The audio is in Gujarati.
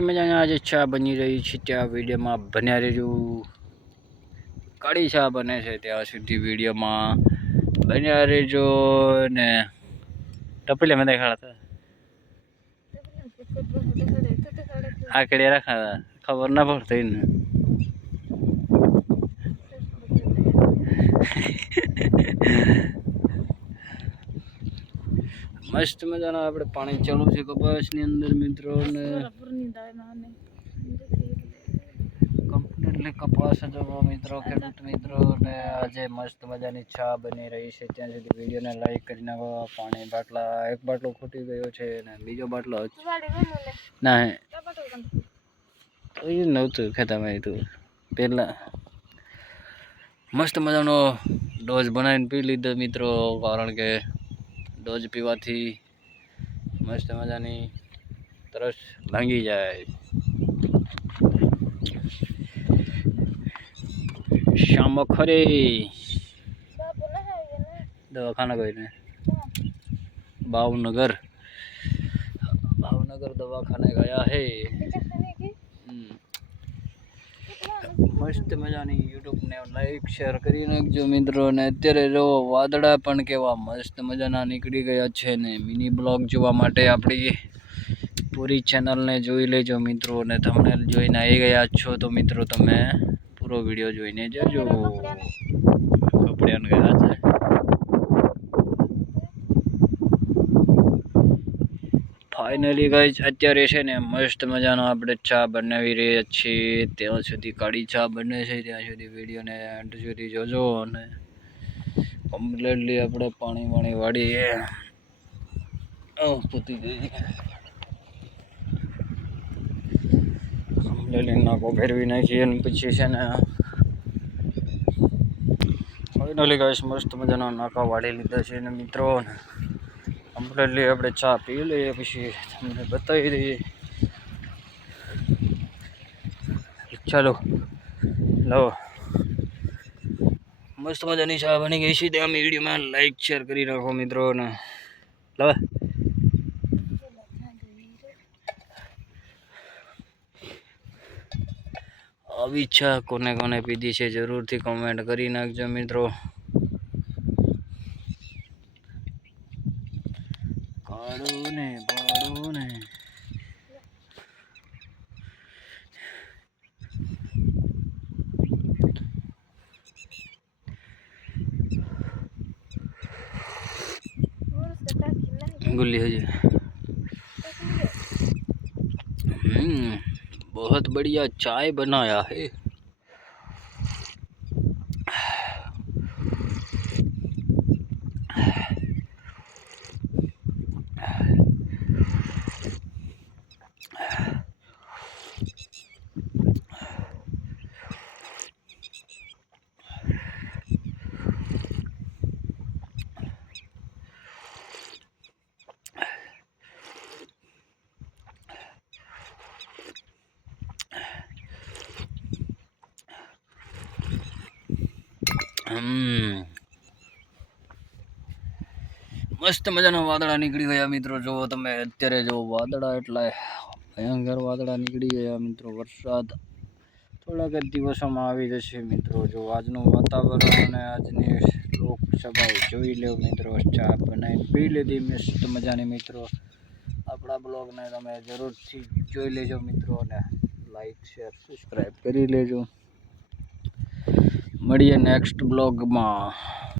મજાની આજે ચા બની રહી છે, ત્યાં વિડીયોમાં બન્યા રહેજો। કડી ચા બને છે ત્યાં સુધી વિડીયોમાં બન્યા રહેજો ને ટપલે મને દેખાડતા આકડે રાખા ખબર ના પડતી ને મસ્ત મજાના આપણે પાણી ચાલુ છે કપાસની અંદર મિત્રો ને કમ્પ્લીટલી કપાસ જો મિત્રો ખેડૂત મિત્રો ને આજે મસ્ત મજાની ચા બની રહી છે। ત્યાં સુધી વિડીયોને લાઈક કરી નાખો। પાણી બાટલા એક બાટલો ખૂટી ગયો છે ને બીજો બાટલો ના તો એ નહોતું ખેતામાં હતું પહેલા મસ્ત મજાનો ડોઝ બનાવીને પી લીધો મિત્રો, કારણ કે ડોઝ પીવાથી મસ્ત મજાની તરસ ભાંગી જાય। शाम खरे दवाखाना गए ने भावनगर दवाखाने गया है। मस्त मजानी यूट्यूब ने लाइक शेर करी नाखजो मित्रों ने अत्यारे जो वादड़ा पण केवा मस्त मजाना નીકળી ગયા છે ને મિની બ્લોગ જોવા માટે આપણી પૂરી ચેનલ ને જોઈ લેજો મિત્રો ને થંબનેલ જોઈને આવી ગયા છો તો મિત્રો તમે પૂરો વિડિયો જોઈને જજો। કપડિયાન ગયા છે ફાઇનલી ગાઈસ અત્યારે છે ને મસ્ત મજાનો આપણે ચા બનાવી રહ્યા છીએ। ત્યાં સુધી કાળી ચા બને છે ત્યાં સુધી વિડીયોને એન્ડ સુધી જોજો અને કમ્પ્લીટલી આપણે પાણી વાળીએ પૂતી ગઈ કમ્પ્લીટલી નાકો ફેરવી નાખીએ અને પછી છે ને ફાઇનલી ગાઈસ મસ્ત મજાના નાકા વાળી લીધા છે ને મિત્રો કમ્પ્લીટલી આપણે ચા પી લઈએ પછી તમને બતાવી દઈએ। ચાલો લો મસ્ત મજાની ચા બની ગઈ છે ત્યાં વિડીયોમાં લાઈક શેર કરી રાખો મિત્રો ને લો આવી ચા કોને કોને પીધી છે જરૂરથી કોમેન્ટ કરી નાખજો મિત્રો। કાળું ને બાળું ને गुल्ली है बहुत बढ़िया चाय बनाया है। મસ્ત મજાના વાદળા નીકળી ગયા મિત્રો। જો તમે અત્યારે જો વાદળા એટલા ભયંકર વાદળા નીકળી ગયા મિત્રો। વરસાદ થોડાક જ દિવસોમાં આવી જશે મિત્રો। જો આજનું વાતાવરણ અને આજની લોકસભા જોઈ લો મિત્રો। ચા બનાવીને પી લીધી મસ્ત મજાની મિત્રો। આપણા બ્લોગને તમે જરૂરથી જોઈ લેજો મિત્રો અને લાઈક શેર સબસ્ક્રાઈબ કરી લેજો। મળીએ નેક્સ્ટ બ્લોગમાં।